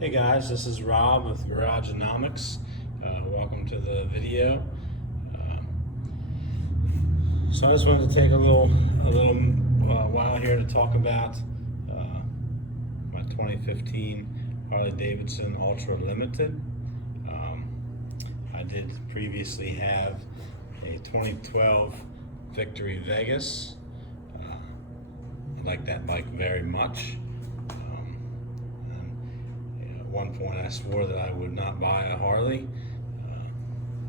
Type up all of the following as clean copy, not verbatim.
Hey guys, this is Rob with Garageonomics. Welcome to the video. So I just wanted to take a little while here to talk about my 2015 Harley Davidson Ultra Limited. I did previously have a 2012 Victory Vegas. I like that bike very much. At one point I swore that I would not buy a Harley,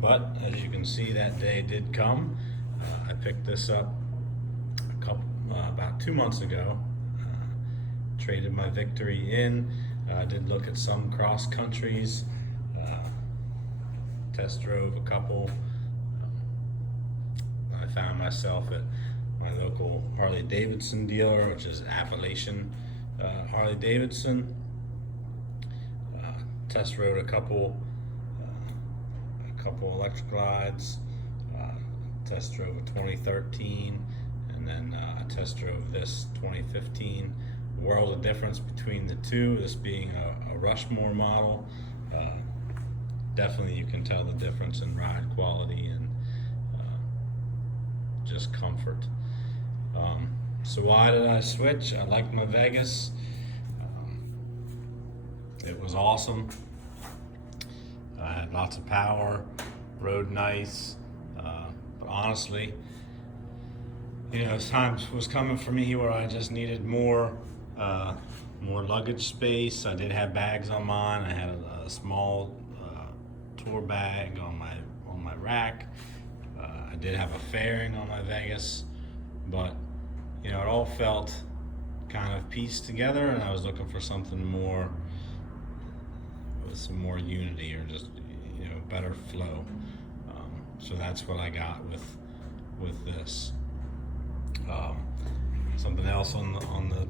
but as you can see, that day did come. I picked this up about 2 months ago, traded my Victory in, did look at some cross countries, test drove a couple. I found myself at my local Harley Davidson dealer, which is Appalachian Harley Davidson. Test rode a couple electric glides, test drove a 2013, and then I test drove this 2015. World of difference between the two, this being a Rushmore model. Definitely you can tell the difference in ride quality and just comfort. So why did I switch? I liked my Vegas. It was awesome. I had lots of power, rode nice, but honestly, times was coming for me where I just needed more luggage space. I did have bags on mine. I had a small tour bag on my rack. I did have a fairing on my Vegas, but it all felt kind of pieced together, and I was looking for something more with some more unity, or just better flow. So that's what I got with this. Something else on the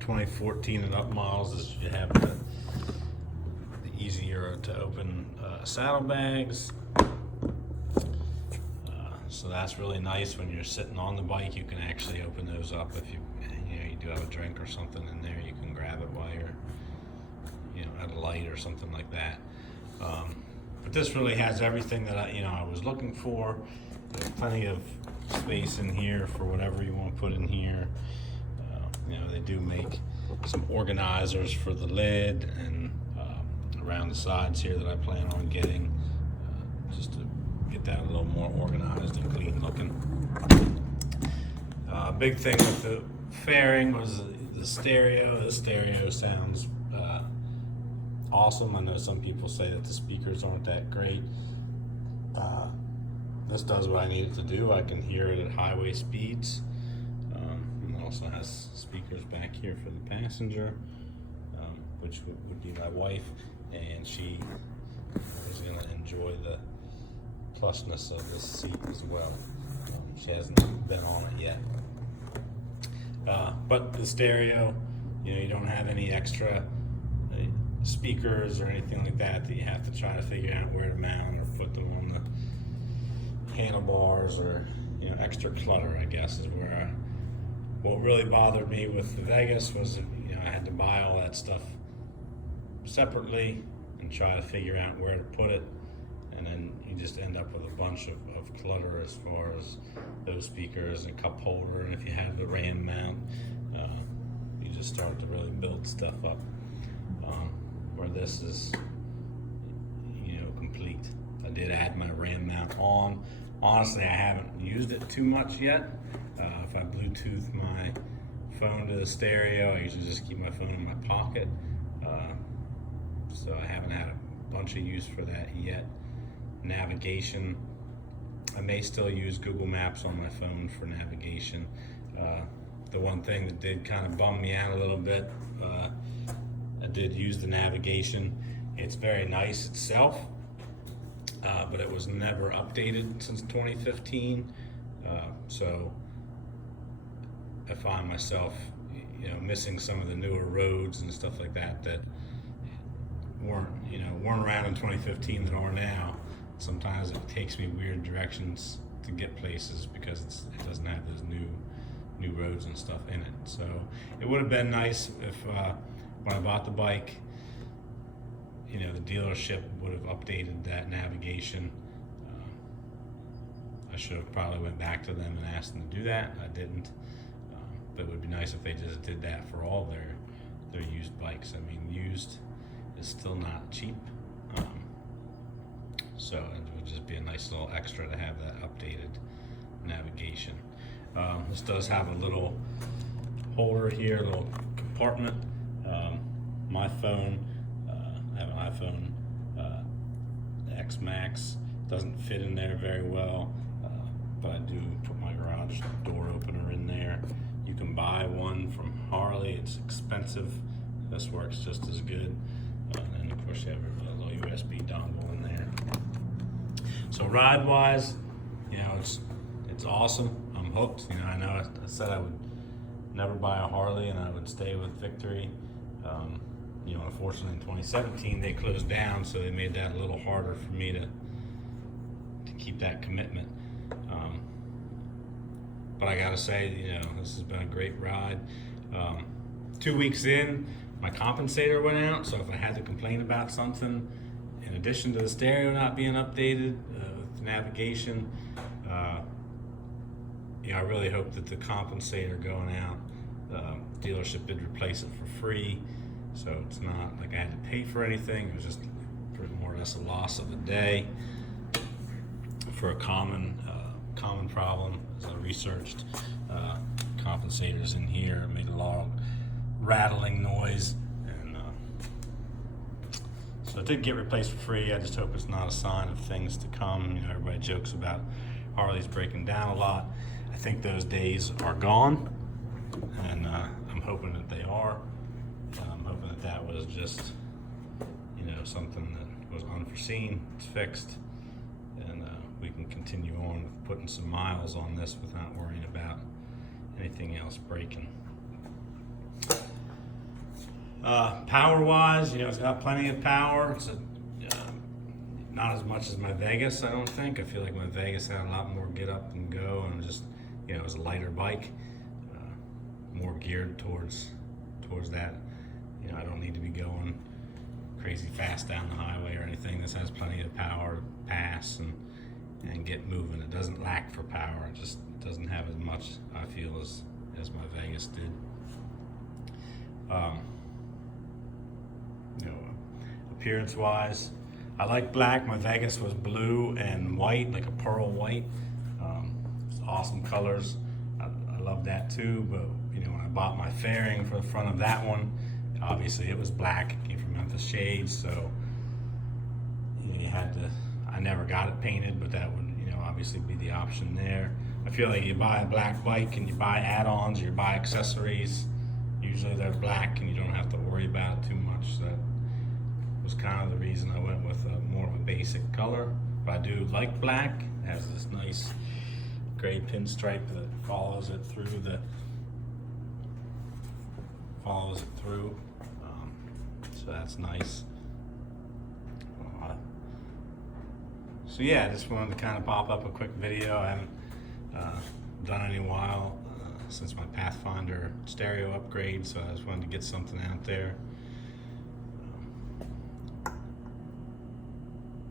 2014 and up models is you have the easier to open saddlebags. So that's really nice when you're sitting on the bike. You can actually open those up if you do have a drink or something in there. You can grab it while you're at a light or something like that. But this really has everything that I was looking for. There's plenty of space in here for whatever you want to put in here. They do make some organizers for the lid and around the sides here that I plan on getting, just to get that a little more organized and clean looking. Big thing with the fairing was the stereo. The stereo sounds awesome. I know some people say that the speakers aren't that great. This does what I need it to do. I can hear it at highway speeds. It also has speakers back here for the passenger, which would be my wife, and she is going to enjoy the plusness of this seat as well. She hasn't been on it yet. But the stereo, you don't have any extra speakers or anything like that you have to try to figure out where to mount or put them on the handlebars, or extra clutter, I guess, is where what really bothered me with the Vegas was I had to buy all that stuff separately and try to figure out where to put it, and then you just end up with a bunch of clutter as far as those speakers and cup holder, and if you had the RAM mount, you just start to really build stuff up. Where this is complete. I did add my RAM mount on. Honestly, I haven't used it too much yet. If I Bluetooth my phone to the stereo, I usually just keep my phone in my pocket. So I haven't had a bunch of use for that yet. Navigation, I may still use Google Maps on my phone for navigation. The one thing that did kind of bum me out a little bit, I did use the navigation. It's very nice itself, but it was never updated since 2015. So I find myself, missing some of the newer roads and stuff like that weren't around in 2015 that are now. Sometimes it takes me weird directions to get places because it doesn't have those new roads and stuff in it. So it would have been nice if when I bought the bike, you know, the dealership would have updated that navigation. I should have probably went back to them and asked them to do that. I didn't. But it would be nice if they just did that for all their used bikes. I mean, used is still not cheap. So it would just be a nice little extra to have that updated navigation. This does have a little holder here, a little compartment. My phone, I have an iPhone X Max, doesn't fit in there very well, but I do put my garage door opener in there. You can buy one from Harley, it's expensive. This works just as good. And of course you have a little USB dongle in there. So ride-wise, you know, it's awesome. I'm hooked. You know, I know I said I would never buy a Harley and I would stay with Victory. You know, unfortunately in 2017 they closed down, so they made that a little harder for me to keep that commitment. But I gotta say, you know, this has been a great ride. 2 weeks in, my compensator went out, so if I had to complain about something, in addition to the stereo not being updated, with navigation, you know, I really hope that the compensator going out, dealership did replace it for free, so it's not like I had to pay for anything. It was just more or less a loss of a day for a common problem. As I researched, compensators in here made a lot of rattling noise, and so it did get replaced for free. I just hope it's not a sign of things to come. You know, everybody jokes about Harley's breaking down a lot. I think those days are gone, and I'm hoping that they are. I'm hoping that that was just, you know, something that was unforeseen. It's fixed, and we can continue on with putting some miles on this without worrying about anything else breaking. Power-wise, you know, it's got plenty of power. It's not as much as my Vegas, I don't think. I feel like my Vegas had a lot more get up and go, and just, you know, it was a lighter bike, more geared towards that. You know, I don't need to be going crazy fast down the highway or anything. This has plenty of power to pass and get moving. It doesn't lack for power. It just doesn't have as much, I feel, as my Vegas did. You know, appearance-wise, I like black. My Vegas was blue and white, like a pearl white. It's awesome colors. I love that too. But you know, when I bought my fairing for the front of that one, obviously it was black. It came from Memphis Shades, so you know, you had to. I never got it painted, but that would, you know, obviously be the option there. I feel like you buy a black bike and you buy add-ons, you buy accessories. Usually they're black and you don't have to worry about it too much. So that was kind of the reason I went with more of a basic color. But I do like black. It has this nice gray pinstripe that follows it through. So that's nice. So yeah, I just wanted to kind of pop up a quick video. I haven't done any while since my Pathfinder stereo upgrade, so I just wanted to get something out there.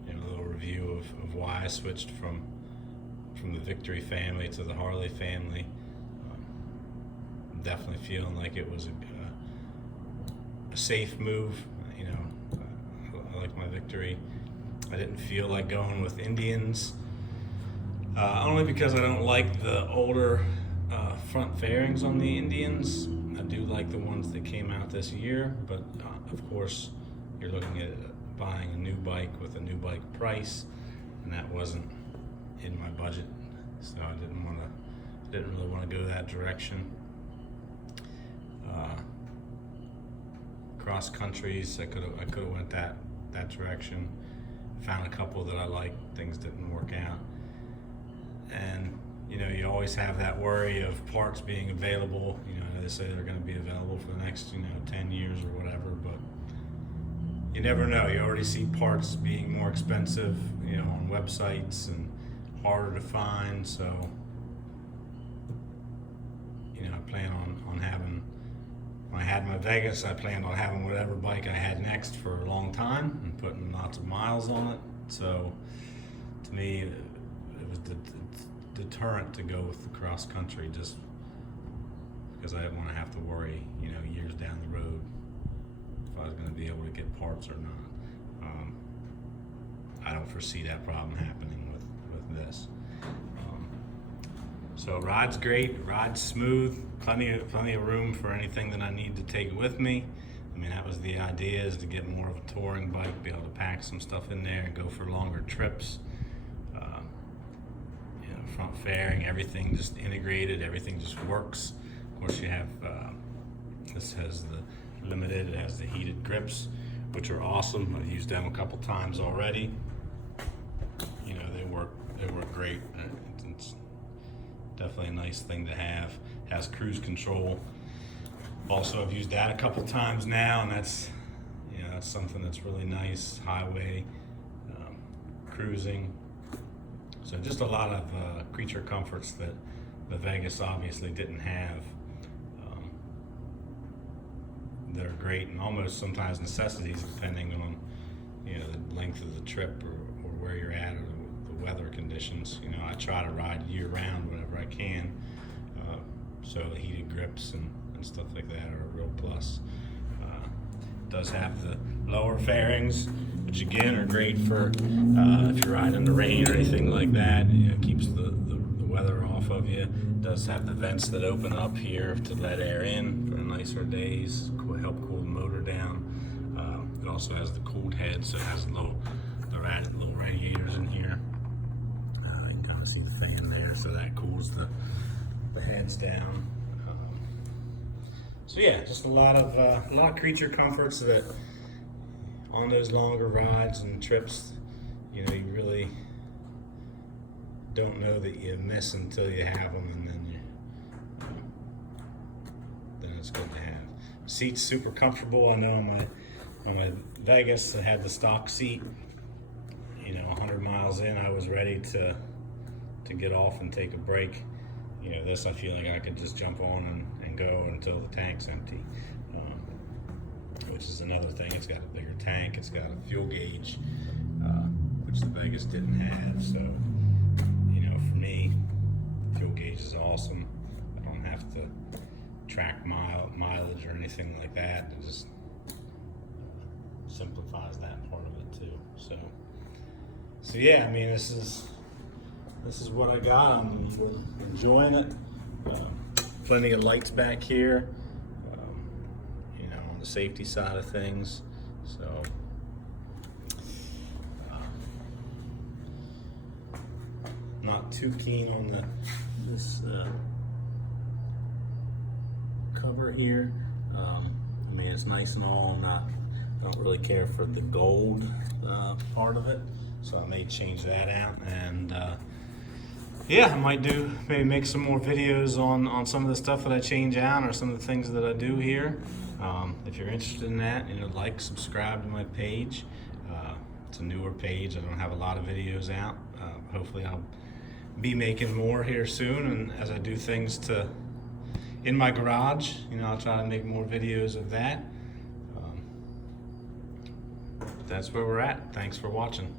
You know, a little review of why I switched from the Victory family to the Harley family. Definitely feeling like it was a safe move. You know, I like my Victory. I didn't feel like going with Indians, only because I don't like the older front fairings on the Indians. I do like the ones that came out this year, but of course you're looking at buying a new bike with a new bike price, and that wasn't in my budget, so I didn't really want to go that direction. Cross countries, I could have went that direction. Found a couple that I liked, things didn't work out. And you know, you always have that worry of parts being available. You know, they say they're going to be available for the next, 10 years or whatever, but you never know. You already see parts being more expensive, on websites and harder to find. So, I plan on having when I had my Vegas, I planned on having whatever bike I had next for a long time and putting lots of miles on it. So to me, it was the deterrent to go with the cross country, just because I didn't want to have to worry, you know, years down the road if I was going to be able to get parts or not. I don't foresee that problem happening with this. So ride's great, ride's smooth, plenty of room for anything that I need to take with me. I mean, that was the idea, is to get more of a touring bike, be able to pack some stuff in there and go for longer trips. You know, front fairing, everything just integrated, everything just works. Of course, you have this has the limited, it has the heated grips, which are awesome. I've used them a couple times already. You know, they work great. It's definitely a nice thing to have. Has cruise control. Also, I've used that a couple times now, and that's, you know, that's something that's really nice. Highway cruising. So just a lot of creature comforts that the Vegas obviously didn't have. That are great, and almost sometimes necessities depending on, you know, the length of the trip or where you're at, or the weather conditions. You know, I try to ride year round whenever I can, so the heated grips and stuff like that are a real plus. It does have the lower fairings, which again are great for if you're riding in the rain or anything like that. You know, it keeps the weather off of you. It does have the vents that open up here to let air in for nicer days, help cool the motor down. It also has the cooled head, so it has little radiators in here. You can kind of see the fan there, so that cools the heads down. So yeah, just a lot of creature comforts that on those longer rides and trips, you know, you really don't know that you miss until you have them, and then it's good to have. Seat's super comfortable. I know on my Vegas, I had the stock seat. You know, 100 miles in, I was ready to get off and take a break. You know, this, I feel like I could just jump on and go until the tank's empty, which is another thing. It's got a bigger tank. It's got a fuel gauge, which the Vegas didn't have. So, you know, for me, the fuel gauge is awesome. I don't have to track mileage or anything like that. It just simplifies that part of it too. So yeah, I mean, this is what I got. I'm enjoying it. Plenty of lights back here, you know, on the safety side of things. So not too keen on this cover here. I mean, it's nice and all. I don't really care for the gold part of it, so I may change that out. And yeah, I might maybe make some more videos on some of the stuff that I change out, or some of the things that I do here. If you're interested in that, you know, like, subscribe to my page. It's a newer page. I don't have a lot of videos out. Hopefully I'll be making more here soon, and as I do things in my garage, you know, I'll try to make more videos of that. That's where we're at. Thanks for watching.